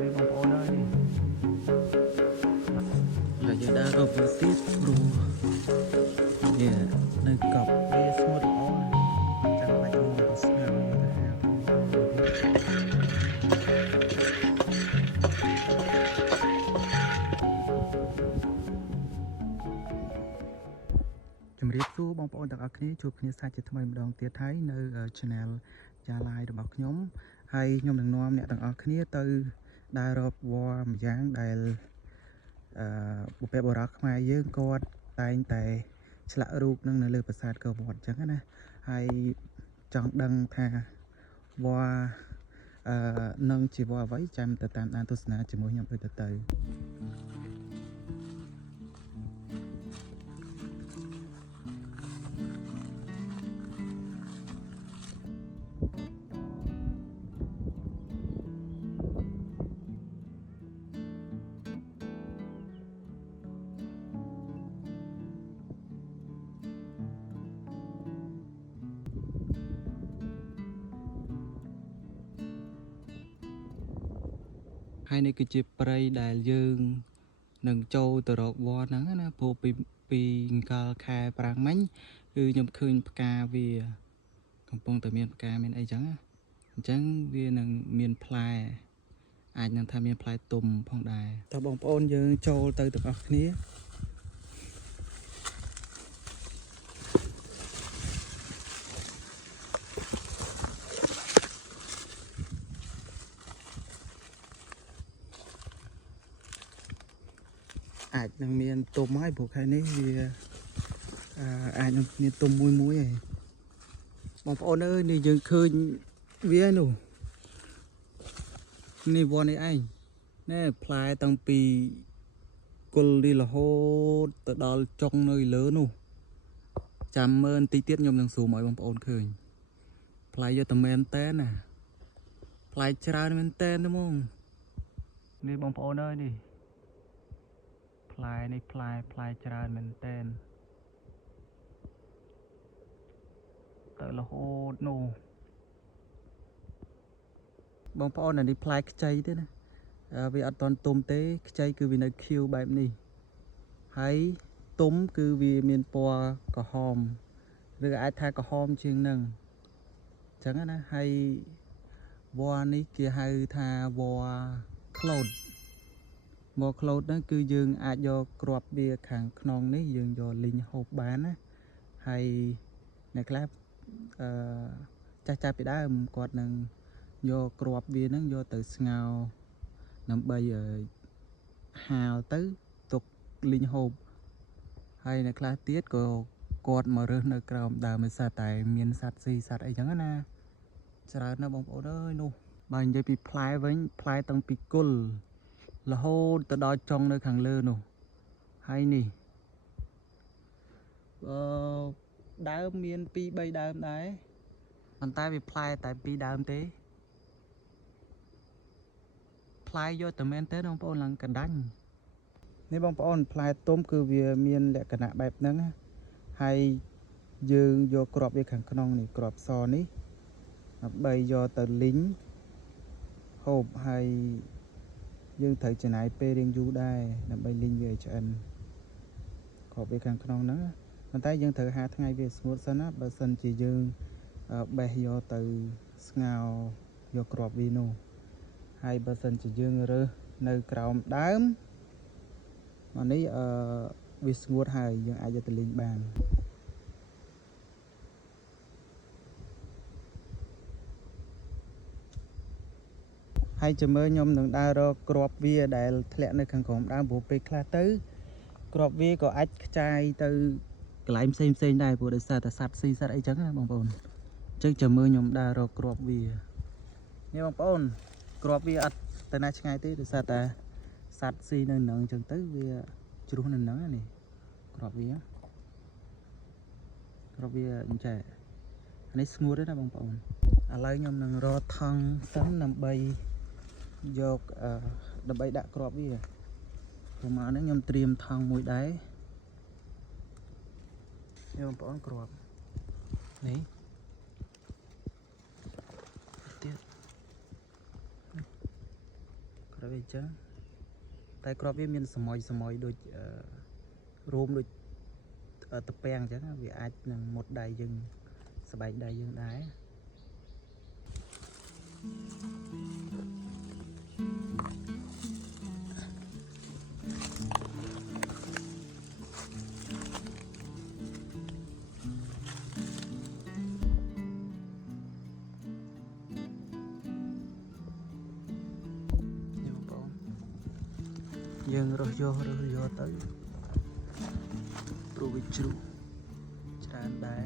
នេះបងប្អូនអើយនេះហើយយើងដើររកមើលទៀតព្រោះនេះនៅកប់វាស្ងួតល្អចាំបាច់មកទៅស្ងោរយកទៅហាលផងជំរាបសួរបងប្អូនទាំងអស់គ្នាជួបគ្នាសាច់ជាថ្មីម្ដងទៀតហើយនៅ Channel យ៉ាឡាយរបស់ខ្ញុំហើយខ្ញុំនឹងនាំអ្នកទាំងអស់គ្នាទៅដើររកវល្លិម្យ៉ាងដែលបុព្វបុរសខ្មែរយើងគាត់តែងតែឆ្លាក់រូបនឹងនៅលើប្រាសាទកវត្តអញ្ចឹងណាហើយចង់ដឹងថាវល្លិនឹងជាវល្លិអ្វីចាំទៅតាមដានទស្សនាជាមួយខ្ញុំដូចទៅហើយនេះគឺជាព្រៃដែលយើងនឹងចូលទៅរកវត្តហ្នឹងណាព្រោះពីកាលខែប្រាំងមិញគឺខ្ញុំឃើញផ្កាវាកំពុងតែមានផ្កាមានអីចឹងណាអញ្ចឹងវានឹងមានផ្លែអាចនឹងថាមានផ្លែទុំផងដែរតើបងប្អូនយើងចូលទៅទាំងអស់គ្នាអាចនឹងមានទុំហើយព្រោះខែនេះវាអាចនឹងមានទុំមួយហើយបងប្អូនអើយនេះយើងឃើញវានោះនេះវត្តនេះឯងណែផ្លែតាំងពីគល់នេះរហូតទៅដល់ចុងនៅលើនោះចាំមើលបន្តិចទៀតខ្ញុំនឹងស៊ូមឲ្យបងប្អូនឃើញផ្លែយកតែមែនតែនណាផ្លែច្រើនមែនតែនហ្មងនេះបងប្អូនអើយនេះផ្លែនេះផ្លែច្រើនមែនតែនទៅរហូតនោះបងប្អូនអានេះផ្លែខ្ចីទេណាវាអត់តន់ទុំទេខ្ចីគឺវានៅខៀវបែបនេះហើយទុំគឺវាមានពណ៌ក្រហមឬអាចថាក្រហមជាងនឹងអញ្ចឹងណាហើយវល្លិនេះគេហៅថាវល្លិក្លូតហ្នឹងគឺយើងអាចយកគ្រាប់វាខាងក្នុងនេះយើងយកលីងហូបបានណាហើយអ្នកខ្លះចាស់ពីដើមគាត់នឹងយកគ្រាប់វាហ្នឹងយកទៅស្ងោរដើម្បីហាលទៅទុកលីងហូបហើយអ្នកខ្លះទៀតក៏គាត់មករើសនៅក្រោមដើមដោយសារតែមានសត្វស៊ីសត្វអីចឹងណាច្រើនណាស់បងប្អូនអើយនោះបើនិយាយពីផ្លែវិញផ្លែតាំងពីគល់រហូតទៅដល់ចុងនៅខាងលើនោះហើយនេះដើមមាន2 3ដើមដែរប៉ុន្តែវាផ្លែតែ2ដើមទេផ្លែយកតែមែនទេបងប្អូនឡើងកណ្ដាញ់នេះបងប្អូនផ្លែទុំគឺវាមានលក្ខណៈបែបហ្នឹងហើយយើងយកគ្រាប់វាខាងក្នុងនេះគ្រាប់សនេះដើម្បីយកទៅលីងហូបហើយយើងត្រូវចំណាយពេលរៀងយូរដែរដើម្បីលីងវាឲ្យឆ្អិនគ្រាប់វាខាងក្នុងហ្នឹងប៉ុន្តែយើងត្រូវហាលថ្ងៃវាស្ងួតសិនណាបើសិនជាយើងបេះយកទៅស្ងោរយកគ្រាប់វានោះហើយបើសិនជាយើងរើសនៅក្រោមដើមអានេះវាស្ងួតហើយយើងអាចយកទៅលីងបានហើយចាំមើលខ្ញុំនឹងដើររកគ្រាប់វាដែលធ្លាក់នៅខាងក្រោមដើមព្រោះពេលខ្លះទៅគ្រាប់វាក៏អាចខ្ចាយទៅកន្លែងផ្សេងដែរព្រោះដោយសារតែសត្វស៊ីសត្វអីចឹងណាបងប្អូនអញ្ចឹងចាំមើលខ្ញុំដើររកគ្រាប់វានេះបងប្អូនគ្រាប់វាអត់ទៅណាឆ្ងាយទេដោយសារតែសត្វស៊ីនៅនឹងអញ្ចឹងទៅវាជ្រុះនៅនឹងនេះគ្រាប់វាអញ្ចឹងអានេះស្ងួតទេណាបងប្អូនឥឡូវខ្ញុំនឹងរកថង់សិនដើម្បីយកដើម្បីដាក់គ្រាប់វាព្រោះមកនេះខ្ញុំត្រៀមថង់មួយដែរនេះបងប្អូនគ្រាប់នេះទៀត ទៅវាចឹងតែក្របវាមានសម័យដូចរោមដូចតពាំងចឹងវាអាចនឹងមុតដៃយើងស្បែកដៃយើងដែរយើងរើសយកទៅព្រោះវាជ្រុះច្រើនដែរ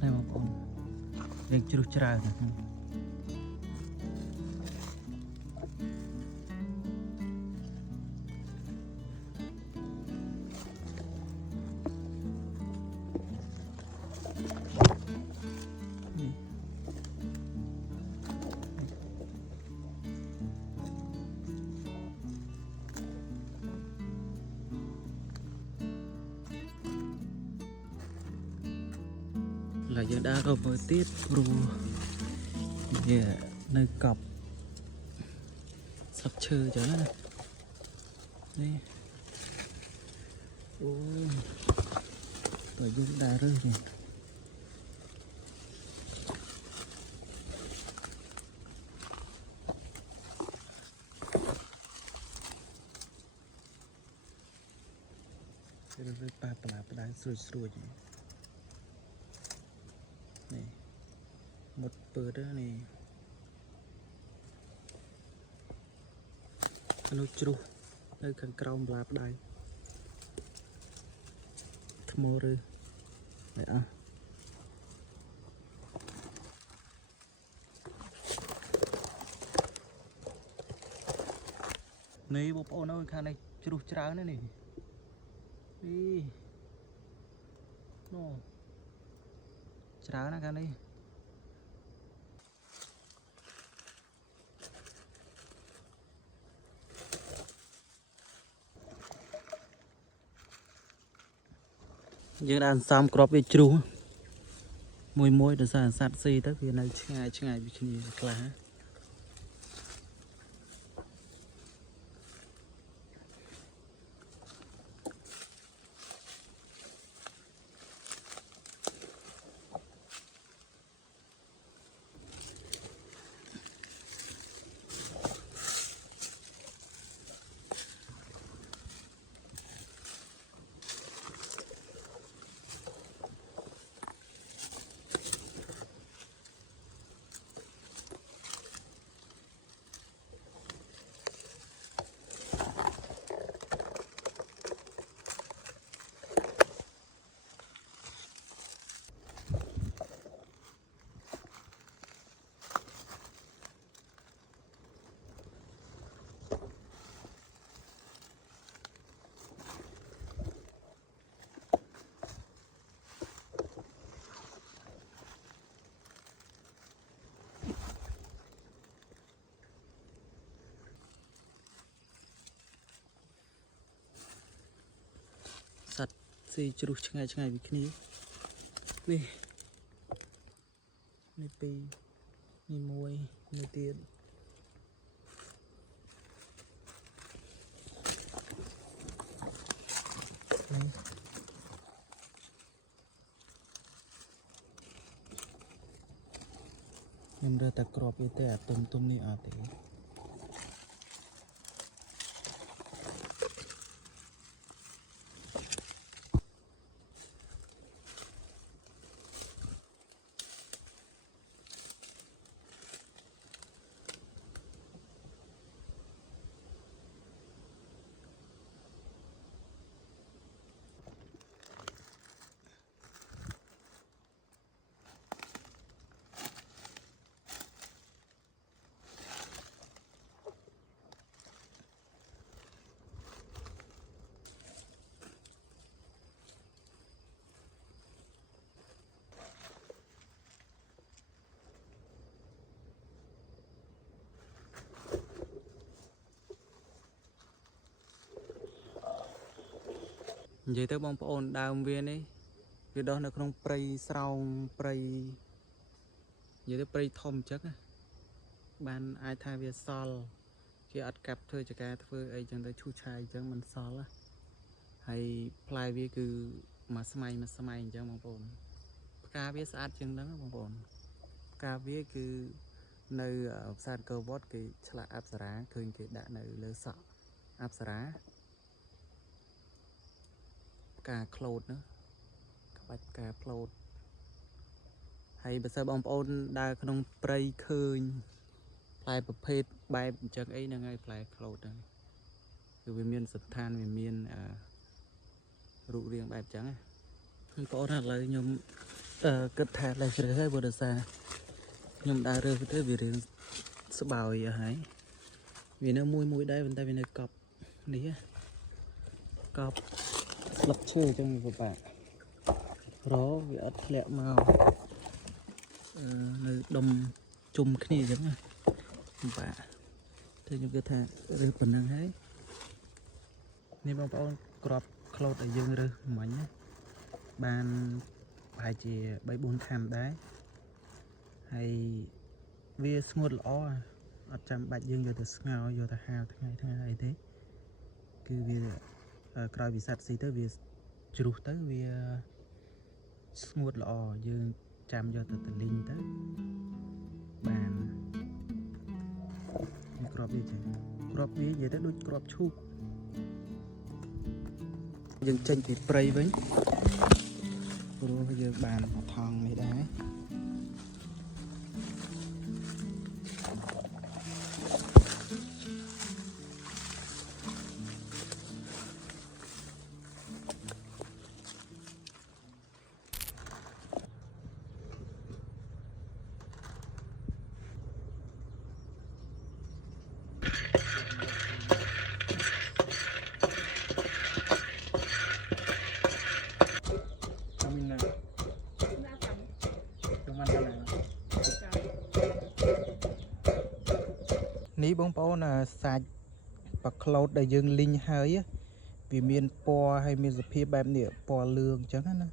គ្នាបងប្អូនយើងជ្រុះច្រើនណាស់là giờ đã có mới tiết ru về nơi cọc sắp chơi cho nó đây ôi tôi dùng đá rơi này rồi ba đá sôi này một bữa đó này nó chru nơi cần còng lạp đây thmô rư đấy à này bộ bộ nó khá này chru trắng nữa này đi nó trắng nó khá nàyយើងđang xong crop về trú môi để sản sát xì tới phía này ngày bị kia lá sạch xì chru ngày bị kia nè này pi này môi này tiền em ra ta crop itu ya tum ni ate vậy tới bông ôn đào viên ấy vì đó là không prey sau prey vậy tới prey thom chắc á ban ai thay về sol khi ắt cặp thôi cho cả thôi ấy chẳng tới chu chai chẳng mình sol á hay play với cứ mà smay chẳng bông ôn cá với sát chân đó bông ôn cá với cứ nơi ở sàn cơ vót cái là áp xả khơi cái đã nơi lơ sợ áp xả cá close nữa các bạch cá close hay bây giờ bông ôn đa không prey khơi playประเภทបែបអញ្ចឹងអីហ្នឹងហើយ play cloud ហ្នឹងគឺវាមានសន្តានវាមានរូបរាងបែបអញ្ចឹងណាបងប្អូនឥឡូវខ្ញុំគិតថាលេខរើសហើយបើដោយសារខ្ញុំដើររើសទៅវារៀងស្បើយហើយវានៅមួយដែរប៉ុន្តែវានៅកប់នេះកប់ស្លឹកឈើអញ្ចឹងពិបាករវាអត់ធ្លាក់មកនៅដុំជុំគ្នាអញ្ចឹងណាបាទតែខ្ញុំគិតថារើសប៉ុណ្ណឹងហើយនេះបងប្អូនក្របក្លូតឲ្យយើងរើសមិញណាបានប្រហែលជា3-4ខាំដែរហើយវាស្ងួតល្អអត់ចាំបាច់យើងយកទៅស្ងោរយកទៅហាលថ្ងៃអីទេគឺវាក្រោយវិសាត់ស៊ីទៅវាជ្រុះទៅវាស្ងួតល្អយើងចាំយកទៅលីងទៅបានក្របវាចឹងក្របវានិយាយទៅដូចក្របឈូកយើងចេញពីព្រៃវិញព្រោះយើងបានថងនេះដែរនេះបងប្អូនសាច់ប៉ាក្លូតដែលយើងលីងហើយវាមានពណ៌ហើយមានសភាពបែបនេះពណ៌លឿងអញ្ចឹងណា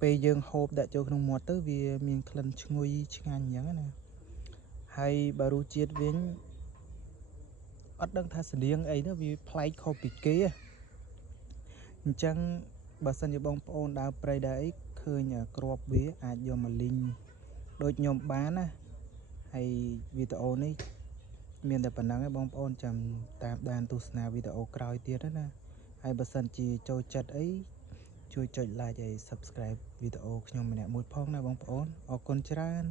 ពេលយើងហូបដាក់ចូលក្នុងមាត់ទៅវាមានក្លិនឈ្ងុយឆ្ងាញ់អញ្ចឹងណាហើយបើរសជាតិវិញអត់ដឹងថាស្តៀងអីទៅវាប្លែកខុសពីគេអញ្ចឹងបើសិនជាបងប្អូនដើរព្រៃដើរអីឃើញគ្រាប់វាអាចយកមកលីងដូចខ្ញុំបានណាហើយវីដេអូនេះមានតែប៉ុណ្ណឹងឯងបងប្អូនចាំតាមដានទស្សនាវីដេអូក្រោយទៀតណាហើយបើសិនជាចូលចិត្តអីជួយចុច like ហើយ subscribe វីដេអូខ្ញុំម្នាក់មួយផងណាបងប្អូនអរគុណច្រើន